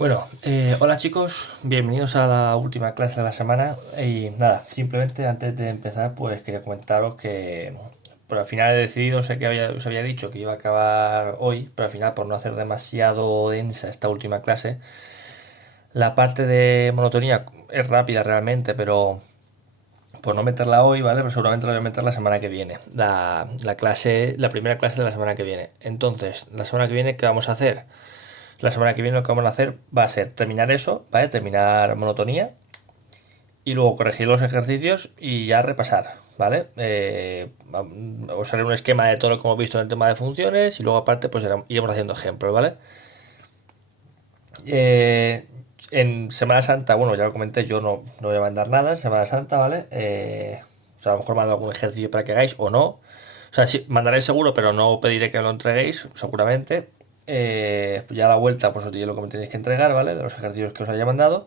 Hola chicos, bienvenidos a la última clase de la semana y nada, simplemente antes de empezar pues quería comentaros que por al final he decidido, sé que os había dicho que iba a acabar hoy, pero al final por no hacer demasiado densa esta última clase, la parte de monotonía es rápida realmente, pero por no meterla hoy, ¿vale? Pero seguramente la voy a meter la semana que viene, la primera clase de la semana que viene. Entonces, la semana que viene, ¿qué vamos a hacer? La semana que viene lo que vamos a hacer va a ser terminar eso, ¿vale? Terminar monotonía y luego corregir los ejercicios y ya repasar, ¿vale? Os haré un esquema de todo lo que hemos visto en el tema de funciones y luego aparte pues iremos haciendo ejemplos, ¿vale? Eh, en Semana Santa, bueno, ya lo comenté, yo no voy a mandar nada en Semana Santa, ¿vale? O sea, a lo mejor mando algún ejercicio para que hagáis o no. O sea, sí, mandaré seguro, pero no pediré que lo entreguéis, seguramente. Ya a la vuelta, pues os diré lo que me tenéis que entregar, ¿vale? De los ejercicios que os haya mandado.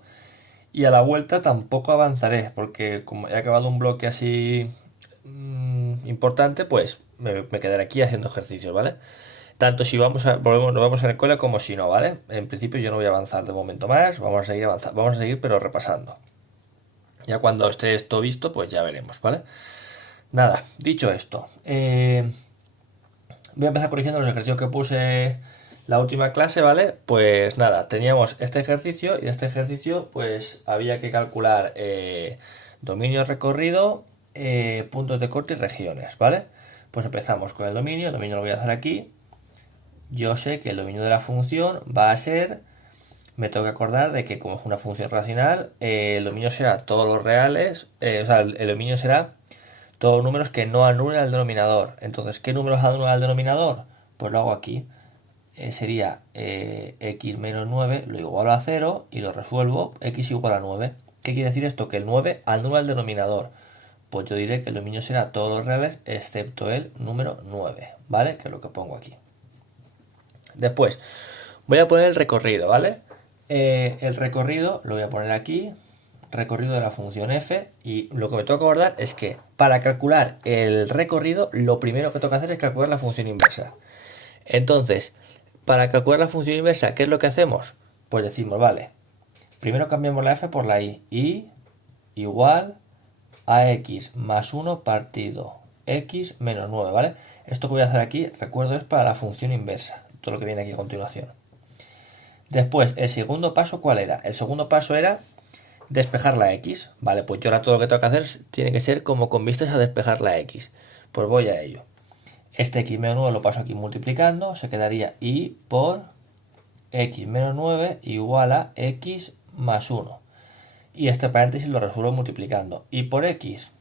Y a la vuelta tampoco avanzaré, porque como he acabado un bloque así importante, pues me quedaré aquí haciendo ejercicios, ¿vale? Tanto si nos vamos en el cole como si no, ¿vale? En principio yo no voy a avanzar de momento más, vamos a seguir avanzando, vamos a seguir pero repasando. Ya cuando esté esto visto, pues ya veremos, ¿vale? Nada, dicho esto, voy a empezar corrigiendo los ejercicios que puse la última clase, ¿vale? Pues nada, teníamos este ejercicio y de este ejercicio pues había que calcular dominio recorrido, puntos de corte y regiones, ¿vale? Pues empezamos con el dominio lo voy a hacer aquí. Yo sé que el dominio de la función va a ser, me tengo que acordar de que como es una función racional, el dominio será todos los reales, o sea, el dominio será todos los números que no anulen al denominador. Entonces, ¿qué números anulan al denominador? Pues lo hago aquí. Sería x menos 9, lo igualo a 0 y lo resuelvo x igual a 9. ¿Qué quiere decir esto? Que el 9 anula el denominador. Pues yo diré que el dominio será todos los reales excepto el número 9, ¿vale? Que es lo que pongo aquí. Después, voy a poner el recorrido, ¿vale? El recorrido lo voy a poner aquí, recorrido de la función f, y lo que me tengo que acordar es que para calcular el recorrido, lo primero que tengo que hacer es calcular la función inversa. Entonces, para calcular la función inversa, ¿qué es lo que hacemos? Pues decimos, vale, primero cambiamos la f por la y igual a x más 1 partido x menos 9, ¿vale? Esto que voy a hacer aquí, recuerdo, es para la función inversa, todo lo que viene aquí a continuación. Después, el segundo paso, ¿cuál era? El segundo paso era despejar la x, ¿vale? Pues yo ahora todo lo que tengo que hacer tiene que ser como con vistas a despejar la x. Pues voy a ello. Este x menos 9 lo paso aquí multiplicando, se quedaría y por x menos 9 igual a x más 1. Y este paréntesis lo resuelvo multiplicando. Y por x,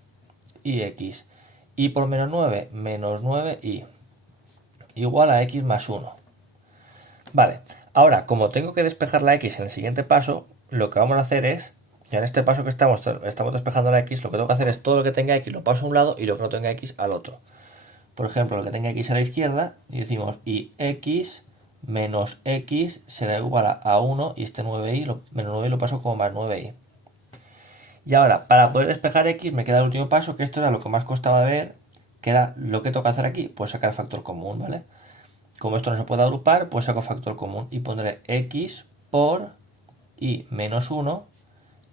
y x. Y por menos 9, menos 9y. Igual a x más 1. Vale, ahora como tengo que despejar la x en el siguiente paso, lo que vamos a hacer es, ya en este paso que estamos despejando la x, lo que tengo que hacer es todo lo que tenga x lo paso a un lado y lo que no tenga x al otro. Por ejemplo, lo que tenga x a la izquierda, y decimos y x menos x será igual a 1 y este 9y, menos 9 lo paso como más 9y. Y ahora, para poder despejar x me queda el último paso, que esto era lo que más costaba ver, que era lo que toca hacer aquí, pues sacar el factor común, ¿vale? Como esto no se puede agrupar, pues saco factor común y pondré x por y menos 1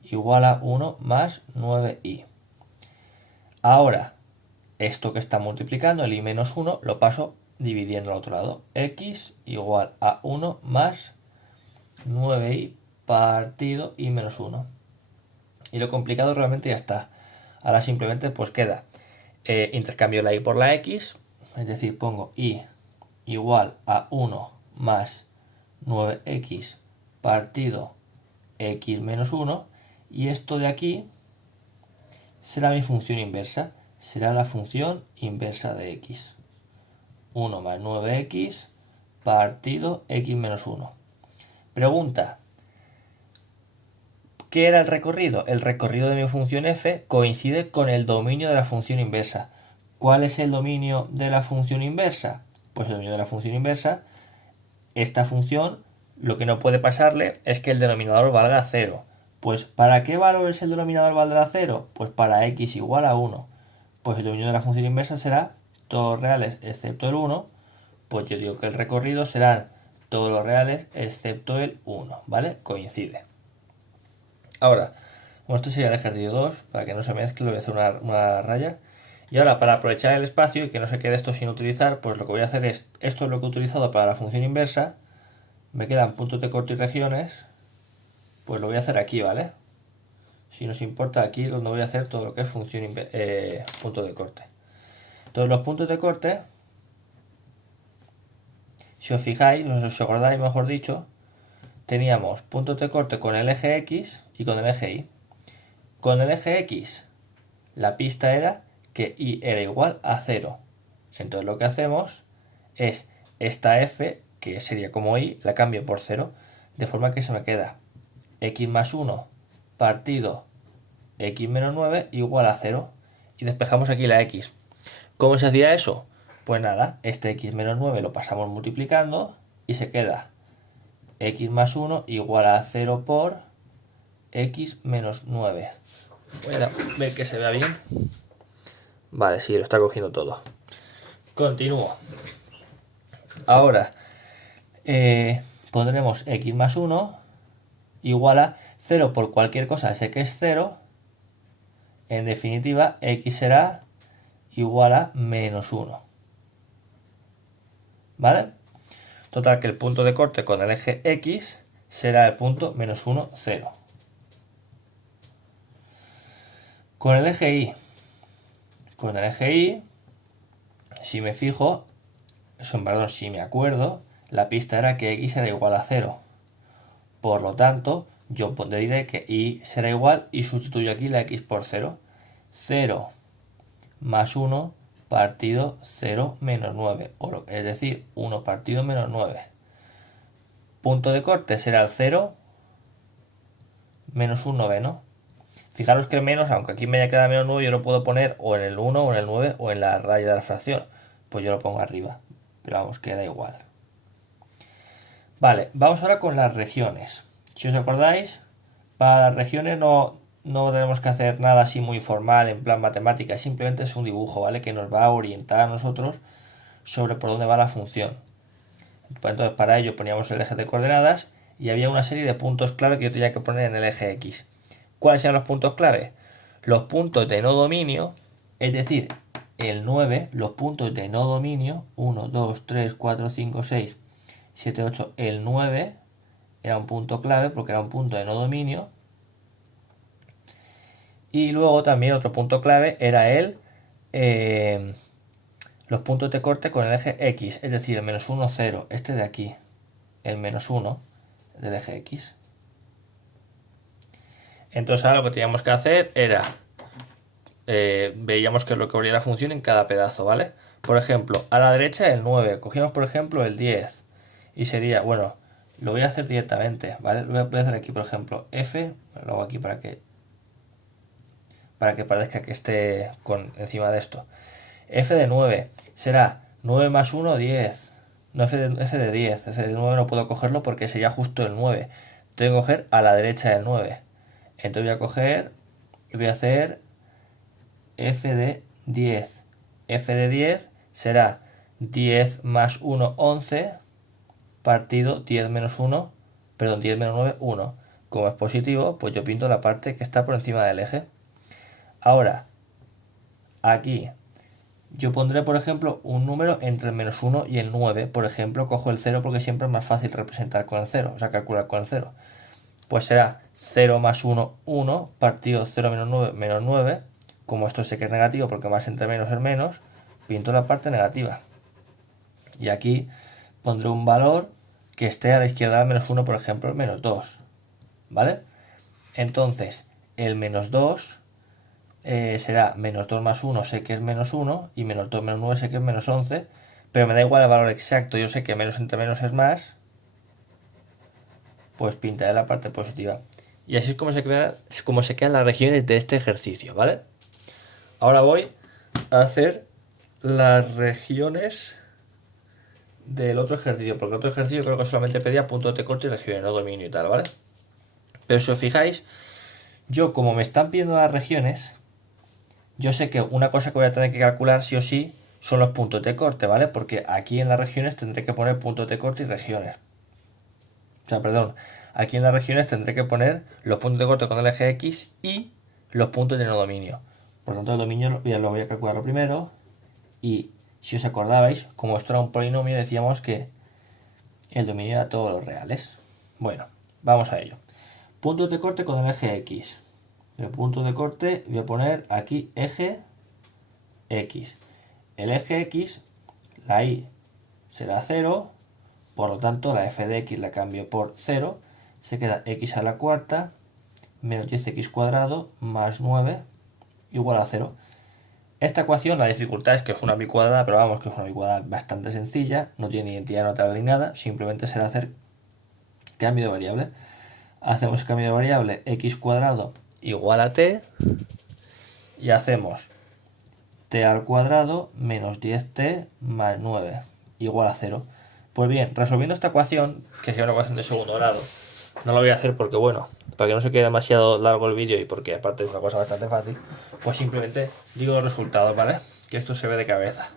igual a 1 más 9y. Ahora, esto que está multiplicando, el y menos 1, lo paso dividiendo al otro lado. X igual a 1 más 9y partido y menos 1. Y lo complicado realmente ya está. Ahora simplemente pues queda intercambio la y por la x, es decir, pongo y igual a 1 más 9x partido x menos 1 y esto de aquí será mi función inversa, será la función inversa de x. 1 más 9x partido x menos 1. Pregunta, ¿qué era el recorrido? El recorrido de mi función f coincide con el dominio de la función inversa. ¿Cuál es el dominio de la función inversa? Pues el dominio de la función inversa, esta función, lo que no puede pasarle es que el denominador valga 0. Pues ¿para qué valores el denominador valdrá 0? Pues para x igual a 1. Pues el dominio de la función inversa será todos reales excepto el 1. Pues yo digo que el recorrido será todos los reales excepto el 1, ¿vale? Coincide. Ahora, bueno, esto sería el ejercicio 2, para que no se mezcle, lo voy a hacer una raya. Y ahora, para aprovechar el espacio y que no se quede esto sin utilizar, pues lo que voy a hacer es, esto es lo que he utilizado para la función inversa, me quedan puntos de corte y regiones, pues lo voy a hacer aquí, ¿vale? Si nos importa, aquí es donde voy a hacer todo lo que es función punto de corte. Entonces los puntos de corte, si os fijáis, si os acordáis mejor dicho, teníamos puntos de corte con el eje X y con el eje Y. Con el eje X, la pista era que Y era igual a 0. Entonces lo que hacemos es esta F, que sería como Y, la cambio por 0, de forma que se me queda X más 1 partido X menos 9 igual a 0. Y despejamos aquí la X. ¿Cómo se hacía eso? Pues nada, este X menos 9 lo pasamos multiplicando y se queda X más 1 igual a 0 por X menos 9. Voy a ver que se vea bien. Vale, sí, lo está cogiendo todo. Continúo. Ahora pondremos X más 1 igual a 0 por cualquier cosa, sé que es 0. En definitiva, X será igual a menos 1. ¿Vale? Total, que el punto de corte con el eje X será el punto menos 1, 0. Con el eje Y. Con el eje Y, si me fijo, perdón, si me acuerdo, la pista era que X era igual a 0. Por lo tanto, yo diré que Y será igual y sustituyo aquí la X por 0. 0 más 1 partido 0 menos 9, es decir, 1 partido menos 9. Punto de corte será el 0 menos un noveno. Fijaros que el menos, aunque aquí me haya quedado menos 9, yo lo puedo poner o en el 1 o en el 9 o en la raya de la fracción. Pues yo lo pongo arriba, pero vamos, queda igual. Vale, vamos ahora con las regiones. Si os acordáis, para las regiones no tenemos que hacer nada así muy formal en plan matemática, simplemente es un dibujo, ¿vale? Que nos va a orientar a nosotros sobre por dónde va la función. Entonces para ello poníamos el eje de coordenadas y había una serie de puntos clave que yo tenía que poner en el eje X. ¿Cuáles eran los puntos clave? Los puntos de no dominio, es decir, el 9, los puntos de no dominio, 1, 2, 3, 4, 5, 6, 7, 8, el 9 era un punto clave porque era un punto de no dominio. Y luego también otro punto clave era los puntos de corte con el eje X, es decir, el menos 1, 0, este de aquí, el menos 1 del eje X. Entonces ahora lo que teníamos que hacer era, veíamos que es lo que habría la función en cada pedazo, ¿vale? Por ejemplo, a la derecha el 9, cogimos por ejemplo el 10 y sería, bueno, lo voy a hacer directamente, ¿vale? Voy a hacer aquí por ejemplo F, lo hago aquí para que parezca que esté encima de esto. F de 9 será 9 más 1, 10. No, F de 10. F de 9 no puedo cogerlo porque sería justo el 9. Tengo que coger a la derecha del 9. Entonces voy a coger y voy a hacer F de 10. F de 10 será 10 más 1, 11, partido 10 menos 1, perdón, 10 menos 9, 1. Como es positivo, pues yo pinto la parte que está por encima del eje. Ahora, aquí yo pondré, por ejemplo, un número entre el menos 1 y el 9. Por ejemplo, cojo el 0 porque siempre es más fácil representar con el 0, o sea, calcular con el 0. Pues será 0 más 1, 1, partido 0 menos 9. Como esto sé que es negativo porque más entre menos es menos, pinto la parte negativa. Y aquí pondré un valor que esté a la izquierda del menos 1, por ejemplo, el menos 2. ¿Vale? Entonces, el menos 2 será menos 2 más 1, sé que es menos 1, y menos 2 menos 9 sé que es menos 11, pero me da igual el valor exacto, yo sé que menos entre menos es más, pues pintaré la parte positiva. Y así es como se quedan las regiones de este ejercicio, ¿vale? Ahora voy a hacer las regiones del otro ejercicio, porque el otro ejercicio creo que solamente pedía puntos de corte y regiones, no dominio y tal, ¿vale? Pero si os fijáis, yo como me están pidiendo las regiones, yo sé que una cosa que voy a tener que calcular sí o sí son los puntos de corte, ¿vale? Porque aquí en las regiones tendré que poner puntos de corte y regiones. O sea, perdón, aquí en las regiones tendré que poner los puntos de corte con el eje X y los puntos de no dominio. Por lo tanto, el dominio lo voy a calcularlo primero. Y si os acordabais, como esto era un polinomio, decíamos que el dominio era todos los reales. Bueno, vamos a ello. Puntos de corte con el eje X. El punto de corte voy a poner aquí eje X. El eje X, la Y será 0, por lo tanto la f de x la cambio por 0, se queda x a la cuarta menos 10x cuadrado más 9 igual a 0. Esta ecuación, la dificultad es que es una bicuadrada, pero vamos, que es una bicuadrada bastante sencilla, no tiene ni identidad notable ni nada, simplemente será hacer cambio de variable. Hacemos cambio de variable x cuadrado igual a t y hacemos t al cuadrado menos 10t más 9 igual a 0. Pues bien, resolviendo esta ecuación, que sea una ecuación de segundo grado, no lo voy a hacer porque, bueno, para que no se quede demasiado largo el vídeo y porque aparte es una cosa bastante fácil, pues simplemente digo los resultados, ¿vale? Que esto se ve de cabeza.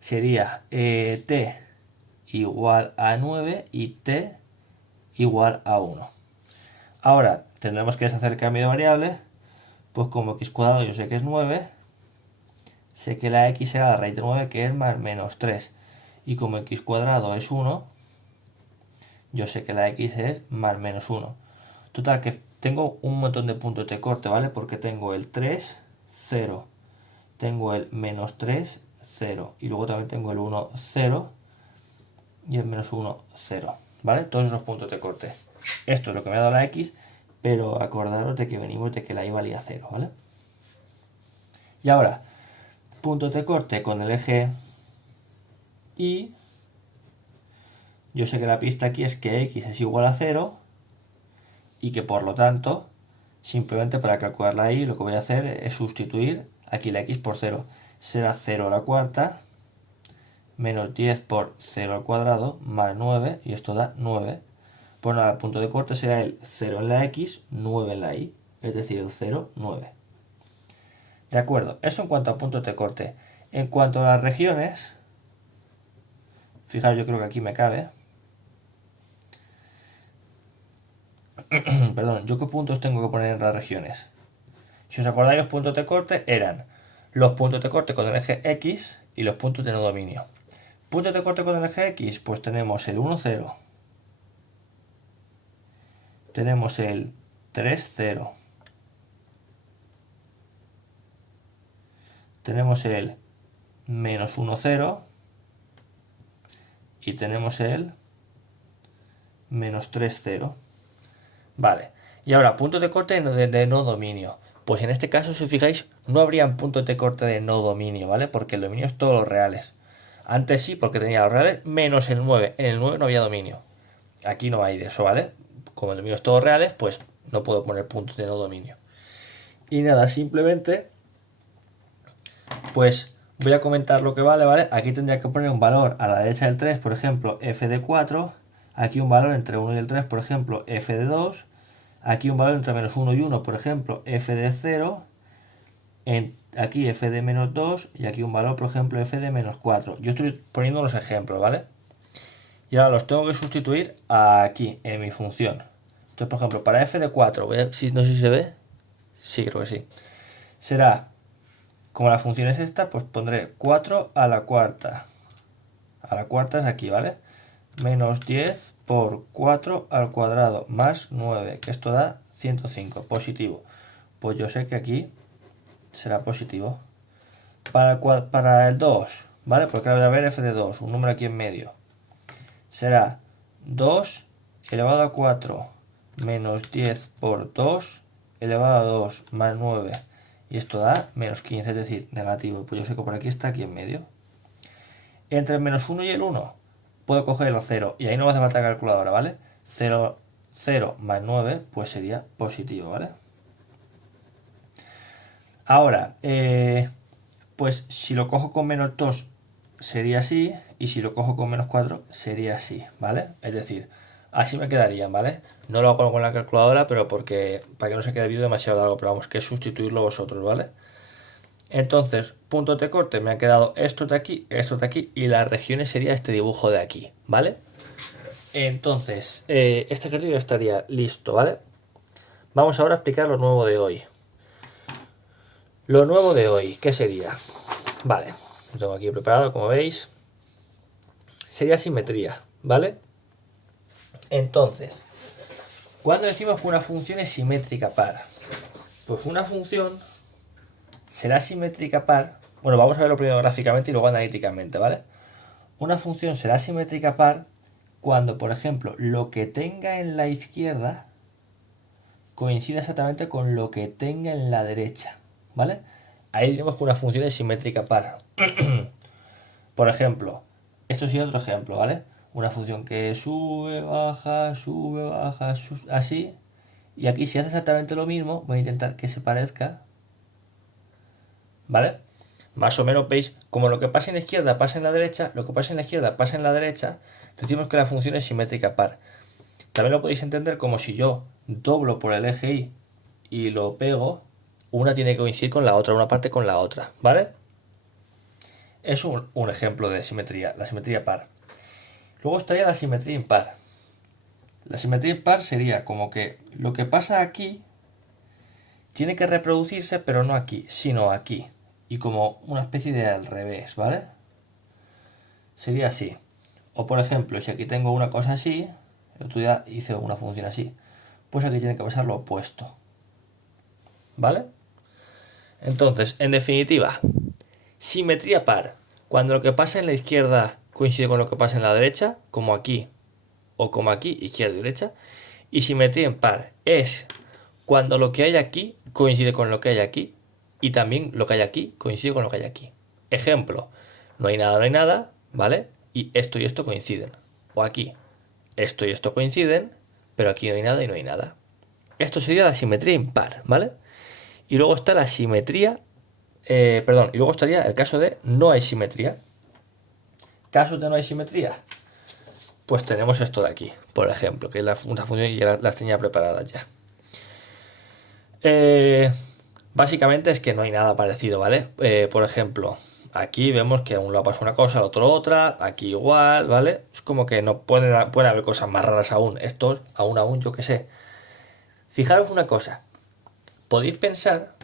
Sería t igual a 9 y t igual a 1. Ahora tendremos que deshacer el cambio de variable, pues como x cuadrado yo sé que es 9, sé que la x será la raíz de 9, que es más menos 3. Y como x cuadrado es 1, yo sé que la x es más menos 1. Total, que tengo un montón de puntos de corte, ¿vale? Porque tengo el 3, 0. Tengo el menos 3, 0. Y luego también tengo el 1, 0. Y el menos 1, 0. ¿Vale? Todos esos puntos de corte. Esto es lo que me ha dado la x, pero acordaros de que venimos de que la y valía 0, ¿vale? Y ahora, puntos de corte con el eje y yo sé que la pista aquí es que x es igual a 0 y que por lo tanto, simplemente para calcular la y, lo que voy a hacer es sustituir aquí la x por 0. Será 0 a la cuarta menos 10 por 0 al cuadrado más 9 y esto da 9. Pues nada, el punto de corte será el 0 en la x, 9 en la y, es decir, el 0, 9. De acuerdo, eso en cuanto a puntos de corte. En cuanto a las regiones, fijaros, yo creo que aquí me cabe. Perdón, ¿yo qué puntos tengo que poner en las regiones? Si os acordáis, los puntos de corte eran los puntos de corte con el eje X y los puntos de no dominio. Puntos de corte con el eje X, pues tenemos el 1, 0. Tenemos el 3, 0. Tenemos el menos 1, 0. Y tenemos el menos 3, 0. Vale, y ahora puntos de corte de no dominio. Pues en este caso, si os fijáis, no habrían puntos de corte de no dominio, ¿vale? Porque el dominio es todos los reales. Antes sí, porque tenía los reales menos el 9. En el 9 no había dominio. Aquí no hay de eso, ¿vale? Como el dominio es todos reales, pues no puedo poner puntos de no dominio. Y nada, simplemente, pues voy a comentar lo que vale, ¿vale? Aquí tendría que poner un valor a la derecha del 3, por ejemplo, f de 4. Aquí un valor entre 1 y el 3, por ejemplo, f de 2. Aquí un valor entre menos 1 y 1, por ejemplo, f de 0. Aquí f de menos 2 y aquí un valor, por ejemplo, f de menos 4. Yo estoy poniendo los ejemplos, ¿vale? Y ahora los tengo que sustituir aquí, en mi función. Entonces, por ejemplo, para f de 4, no sé si se ve. Sí, creo que sí. Será, como la función es esta, pues pondré 4 a la cuarta. A la cuarta es aquí, ¿vale? Menos 10 por 4 al cuadrado más 9, que esto da 105, positivo. Pues yo sé que aquí será positivo. Para el 2, ¿vale? Porque ahora voy a ver f de 2, un número aquí en medio. Será 2 elevado a 4 menos 10 por 2 elevado a 2 más 9. Y esto da menos 15, es decir, negativo. Pues yo sé que por aquí está aquí en medio. Entre el menos 1 y el 1 puedo coger el 0 y ahí no me hace falta calculadora, ¿vale? 0, 0 más 9 pues sería positivo, ¿vale? Ahora, pues si lo cojo con menos 2 sería así y si lo cojo con menos 4 sería así, ¿vale? Es decir, así me quedarían, ¿vale? No lo hago con la calculadora, pero porque para que no se quede el vídeo demasiado largo, pero vamos, que es sustituirlo vosotros, ¿vale? Entonces, puntos de corte, me han quedado estos de aquí y las regiones sería este dibujo de aquí, ¿vale? Entonces, este ejercicio ya estaría listo, ¿vale? Vamos ahora a explicar lo nuevo de hoy. Lo nuevo de hoy, ¿qué sería? Vale, lo tengo aquí preparado, como veis. Sería simetría, ¿vale? Entonces, ¿cuándo decimos que una función es simétrica par? Pues una función será simétrica par. Bueno, vamos a verlo primero gráficamente y luego analíticamente, ¿vale? Una función será simétrica par cuando, por ejemplo, lo que tenga en la izquierda coincida exactamente con lo que tenga en la derecha, ¿vale? Ahí diremos que una función es simétrica par. Por ejemplo, esto sería otro ejemplo, ¿vale? Una función que sube, baja, así. Y aquí si hace exactamente lo mismo, voy a intentar que se parezca, ¿vale? Más o menos veis, como lo que pasa en la izquierda pasa en la derecha, lo que pasa en la izquierda pasa en la derecha, decimos que la función es simétrica par. También lo podéis entender como si yo doblo por el eje Y y lo pego, una tiene que coincidir con la otra, una parte con la otra, ¿vale? Es un ejemplo de simetría, la simetría par. Luego estaría la simetría impar. La simetría impar sería como que lo que pasa aquí tiene que reproducirse, pero no aquí, sino aquí. Y como una especie de al revés, ¿vale? Sería así. O por ejemplo, si aquí tengo una cosa así, el otro día hice una función así, pues aquí tiene que pasar lo opuesto. ¿Vale? Entonces, en definitiva, simetría par. Cuando lo que pasa en la izquierda coincide con lo que pasa en la derecha, como aquí o como aquí, izquierda y derecha. Y simetría impar es cuando lo que hay aquí coincide con lo que hay aquí y también lo que hay aquí coincide con lo que hay aquí. Ejemplo, no hay nada, ¿vale? Y esto coinciden. O aquí, esto y esto coinciden, pero aquí no hay nada y no hay nada. Esto sería la simetría impar, ¿vale? Y luego está la simetría, y luego estaría el caso de no hay simetría. Casos de no hay simetría, pues tenemos esto de aquí, por ejemplo, que es una función y ya las tenía preparadas ya. Básicamente es que no hay nada parecido, ¿vale? Por ejemplo, aquí vemos que a un lado pasa una cosa, al otro otra, aquí igual, ¿vale? Es como que no pueden haber cosas más raras aún. Estos, aún, yo qué sé. Fijaros una cosa. Podéis pensar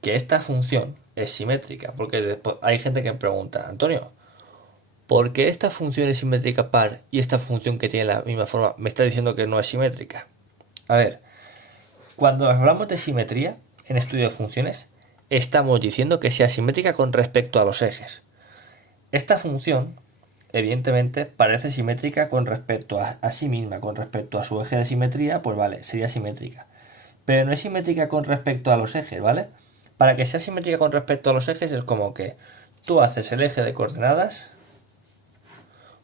que esta función es simétrica, porque después hay gente que me pregunta, Antonio, ¿por qué esta función es simétrica par y esta función que tiene la misma forma me está diciendo que no es simétrica? A ver, cuando hablamos de simetría en estudio de funciones, estamos diciendo que sea simétrica con respecto a los ejes. Esta función, evidentemente, parece simétrica con respecto a sí misma, con respecto a su eje de simetría, pues vale, sería simétrica. Pero no es simétrica con respecto a los ejes, ¿vale? Para que sea simétrica con respecto a los ejes es como que tú haces el eje de coordenadas,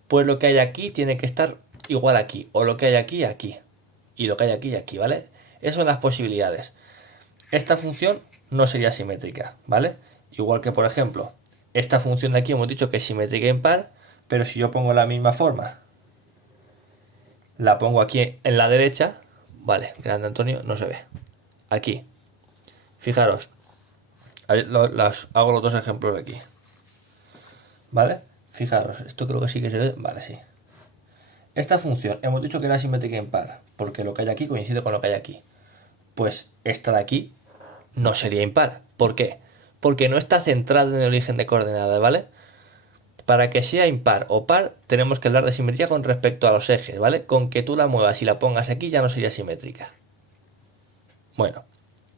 pues lo que hay aquí tiene que estar igual aquí, o lo que hay aquí, aquí, y lo que hay aquí, ¿vale? Esas son las posibilidades. Esta función no sería simétrica, ¿vale? Igual que, por ejemplo, esta función de aquí hemos dicho que es simétrica impar, pero si yo pongo la misma forma, la pongo aquí en la derecha, vale, grande Antonio, no se ve. Aquí, fijaros, hago los dos ejemplos de aquí, ¿vale? Fijaros, esto creo que sí que se ve, vale, sí. Esta función hemos dicho que era simétrica impar, porque lo que hay aquí coincide con lo que hay aquí. Pues esta de aquí no sería impar. ¿Por qué? Porque no está centrada en el origen de coordenadas, ¿vale? Para que sea impar o par, tenemos que hablar de simetría con respecto a los ejes, ¿vale? Con que tú la muevas y la pongas aquí ya no sería simétrica. Bueno,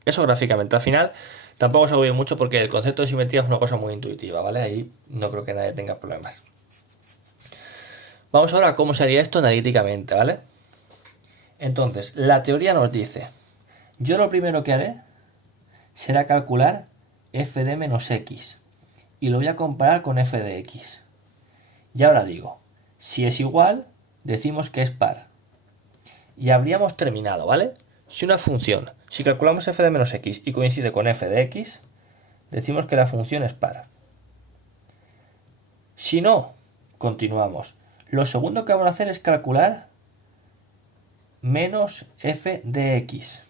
eso gráficamente. Al final tampoco se agobie mucho porque el concepto de simetría es una cosa muy intuitiva, ¿vale? Ahí no creo que nadie tenga problemas. Vamos ahora a cómo sería esto analíticamente, ¿vale? Entonces, la teoría nos dice, yo lo primero que haré será calcular f de menos x y lo voy a comparar con f de x. Y ahora digo, si es igual, decimos que es par. Y habríamos terminado, ¿vale? Si una función, si calculamos f de menos x y coincide con f de x, decimos que la función es par. Si no, continuamos. Lo segundo que vamos a hacer es calcular menos f de x.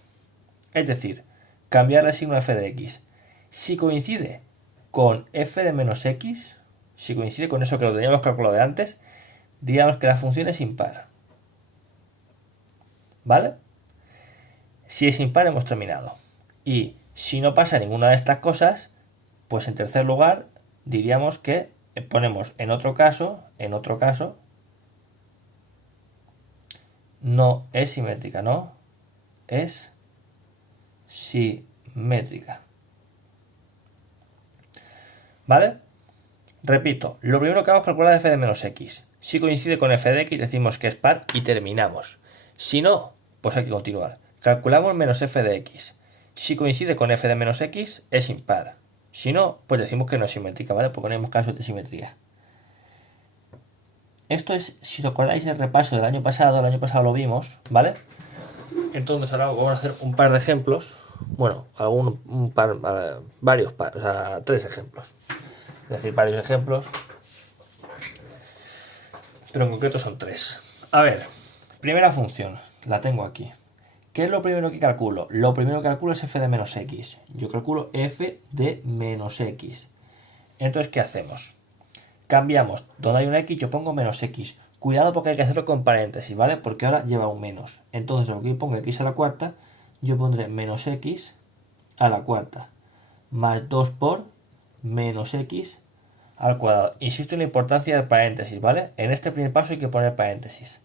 Es decir, cambiar el signo f de x. Si coincide con f de menos x, si coincide con eso que lo teníamos calculado de antes, digamos que la función es impar. ¿vale? Si es impar hemos terminado. Y si no pasa ninguna de estas cosas, pues en tercer lugar diríamos que ponemos en otro caso, no es simétrica, ¿no? Es simétrica. ¿Vale? Repito, lo primero que hago es calcular f de menos x. Si coincide con f de x decimos que es par y terminamos. Si no, pues hay que continuar. Calculamos menos f de x. Si coincide con f de menos x es impar. Si no, pues decimos que no es simétrica, ¿vale? Pues ponemos casos de simetría. Esto es, si recordáis el repaso del año pasado lo vimos, ¿vale? Entonces ahora vamos a hacer un par de ejemplos. Bueno, varios pares, o sea, 3 ejemplos. Es decir, varios ejemplos. Pero en concreto son 3. A ver, primera función, la tengo aquí. ¿Qué es lo primero que calculo? Lo primero que calculo es f de menos x. Yo calculo f de menos x. Entonces, ¿qué hacemos? Cambiamos, donde hay una x yo pongo menos x. Cuidado porque hay que hacerlo con paréntesis, ¿vale? Porque ahora lleva un menos. Entonces, aquí pongo x a la cuarta, yo pondré menos x a la cuarta. Más 2 por menos x al cuadrado. Insisto en la importancia del paréntesis, ¿vale? En este primer paso hay que poner paréntesis.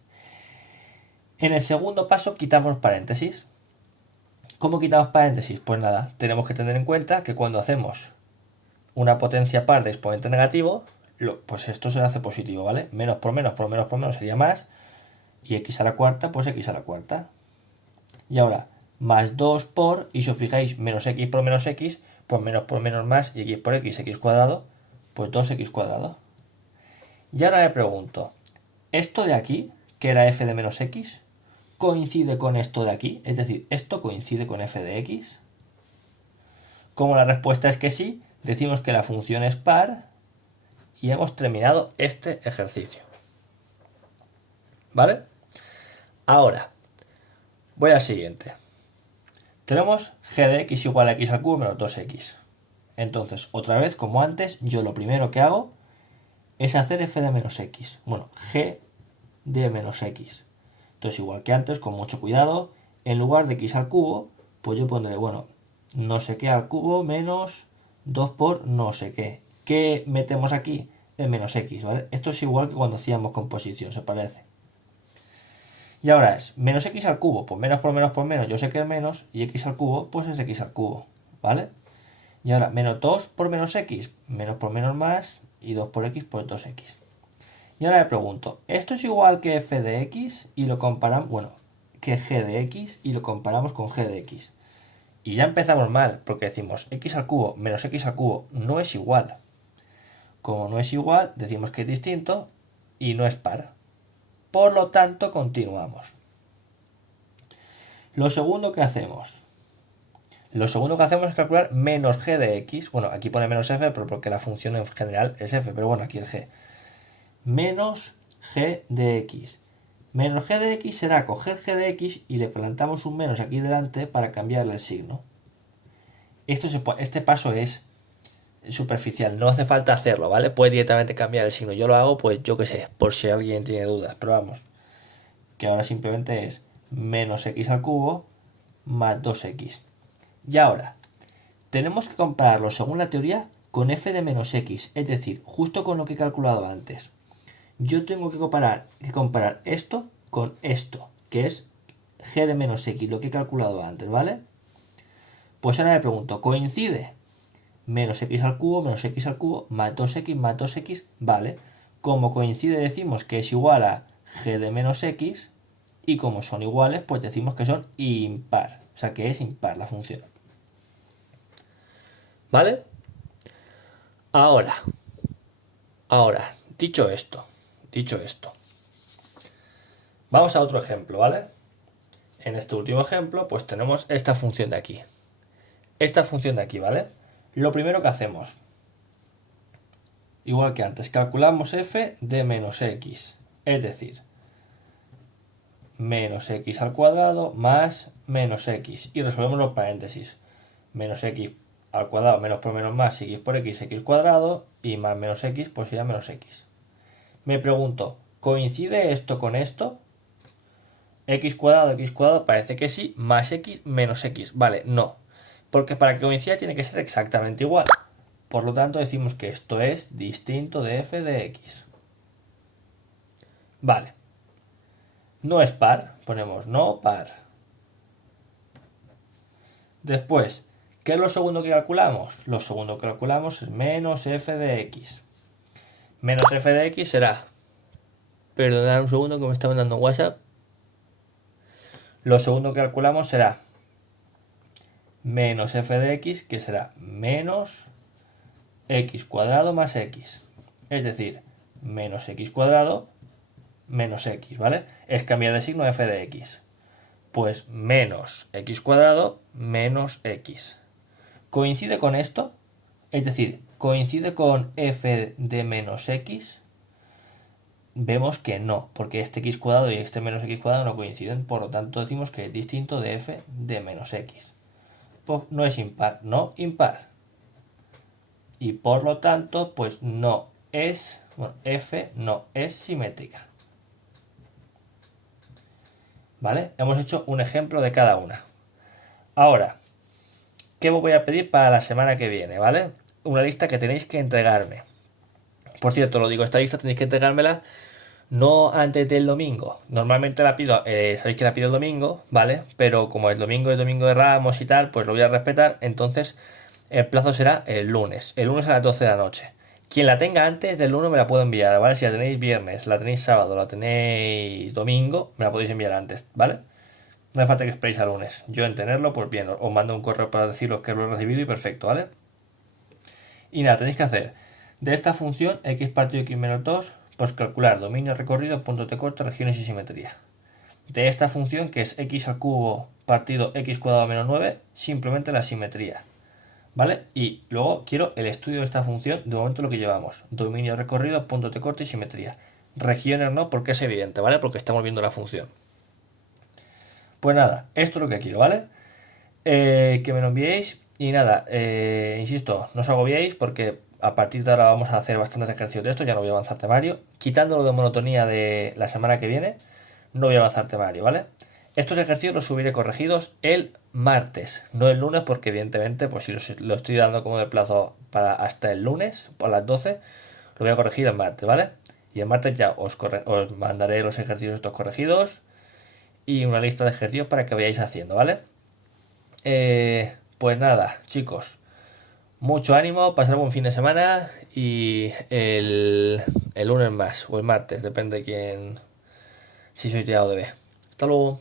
En el segundo paso quitamos paréntesis. ¿Cómo quitamos paréntesis? Pues nada, tenemos que tener en cuenta que cuando hacemos una potencia par de exponente negativo, pues esto se hace positivo, ¿vale? Menos por menos por menos por menos sería más. Y x a la cuarta, pues x a la cuarta. Y ahora, más 2 por, y si os fijáis, menos x por menos por menos más, y x por x cuadrado, pues 2x cuadrado. Y ahora me pregunto, ¿esto de aquí, que era f de menos x, coincide con esto de aquí? Es decir, ¿esto coincide con f de x? Como la respuesta es que sí, decimos que la función es par y hemos terminado este ejercicio. ¿Vale? Ahora, voy al siguiente. Tenemos g de x igual a x al cubo menos 2x. Entonces, otra vez, como antes, yo lo primero que hago es hacer f de menos x. Bueno, g de menos x. Entonces, igual que antes, con mucho cuidado, en lugar de x al cubo, pues yo pondré, bueno, no sé qué al cubo menos 2 por no sé qué. ¿Qué metemos aquí? El menos x, ¿vale? Esto es igual que cuando hacíamos composición, se parece. Y ahora es menos x al cubo, pues menos por menos, yo sé que es menos, y x al cubo, pues es x al cubo, ¿vale? Y ahora, menos 2 por menos x, menos por menos más, y 2 por x, pues 2x. Y ahora le pregunto, ¿esto es igual que f de x y lo comparamos, bueno, que g de x y lo comparamos con g de x? Y ya empezamos mal, porque decimos x al cubo menos x al cubo no es igual. Como no es igual, decimos que es distinto y no es par. Por lo tanto, continuamos. Lo segundo que hacemos es calcular menos g de x. Bueno, aquí pone menos f, pero porque la función en general es f, pero bueno, aquí el g. Menos g de x. Menos g de x será coger g de x y le plantamos un menos aquí delante para cambiarle el signo. Este paso es superficial, no hace falta hacerlo, ¿vale? Puede directamente cambiar el signo. Yo lo hago, pues yo qué sé, por si alguien tiene dudas, pero vamos. Que ahora simplemente es menos x al cubo más 2x. Y ahora, tenemos que compararlo según la teoría con f de menos x, es decir, justo con lo que he calculado antes. Yo tengo que comparar esto con esto, que es g de menos x, lo que he calculado antes, ¿vale? Pues ahora me pregunto, ¿coincide? Menos x al cubo más 2x, vale. Como coincide decimos que es igual a g de menos x y como son iguales pues decimos que son impar, o sea que es impar la función. ¿Vale? Ahora, dicho esto, vamos a otro ejemplo, ¿vale? En este último ejemplo pues tenemos esta función de aquí. ¿Vale? Lo primero que hacemos, igual que antes, calculamos f de menos x, es decir, menos x al cuadrado más menos x, y resolvemos los paréntesis. Menos x al cuadrado, menos por menos más, x por x cuadrado, y más menos x, pues sería menos x. Me pregunto, ¿coincide esto con esto? X cuadrado parece que sí, más X menos X. Vale, no. Porque para que coincida tiene que ser exactamente igual. Por lo tanto decimos que esto es distinto de f de x. Vale. No es par, ponemos no par. Después, ¿qué es lo segundo que calculamos? Lo segundo que calculamos es menos f de x. Menos f de x será... Perdonad un segundo que me está mandando WhatsApp. Lo segundo que calculamos será menos f de x, que será menos x cuadrado más x. Es decir, menos x cuadrado menos x, ¿vale? Es cambiar de signo f de x. Pues menos x cuadrado menos x. ¿Coincide con esto? Es decir, ¿coincide con f de menos x? Vemos que no, porque este x cuadrado y este menos x cuadrado no coinciden, por lo tanto decimos que es distinto de f de menos x. Pues no es impar, no impar. Y por lo tanto, pues no es, bueno, f no es simétrica. ¿Vale? Hemos hecho un ejemplo de cada una. Ahora, ¿qué os voy a pedir para la semana que viene? ¿Vale? Una lista que tenéis que entregarme. Por cierto, lo digo, esta lista tenéis que entregármela no antes del domingo. Normalmente la pido, sabéis que la pido el domingo, ¿vale? Pero como el domingo es domingo de Ramos y tal, pues lo voy a respetar. Entonces, el plazo será el lunes. El lunes a las 12 de la noche. Quien la tenga antes del lunes me la puedo enviar, ¿vale? Si la tenéis viernes, la tenéis sábado, la tenéis domingo, me la podéis enviar antes, ¿vale? No hace falta que esperéis al lunes. Yo en tenerlo, pues bien, os mando un correo para deciros que lo he recibido y perfecto, ¿vale? Y nada, tenéis que hacer de esta función x partido x menos 2, pues calcular dominio recorrido, puntos de corte, regiones y simetría. De esta función, que es x al cubo partido x cuadrado menos 9, simplemente la simetría. ¿Vale? Y luego quiero el estudio de esta función, de momento lo que llevamos. Dominio recorrido, puntos de corte y simetría. Regiones no, porque es evidente, ¿vale? Porque estamos viendo la función. Pues nada, esto es lo que quiero, ¿vale? Que me lo enviéis. Y nada, insisto, no os agobiéis porque a partir de ahora vamos a hacer bastantes ejercicios de esto, ya no voy a avanzar temario. Quitándolo de monotonía de la semana que viene, no voy a avanzar temario, ¿vale? Estos ejercicios los subiré corregidos el martes, no el lunes, porque evidentemente, pues si lo estoy dando como de plazo para hasta el lunes, por las 12, lo voy a corregir el martes, ¿vale? Y el martes ya os mandaré los ejercicios estos corregidos y una lista de ejercicios para que vayáis haciendo, ¿vale? Pues nada, chicos, mucho ánimo, pasar buen fin de semana y el lunes más, o el martes, depende de quién, si sois de A o de B. Hasta luego.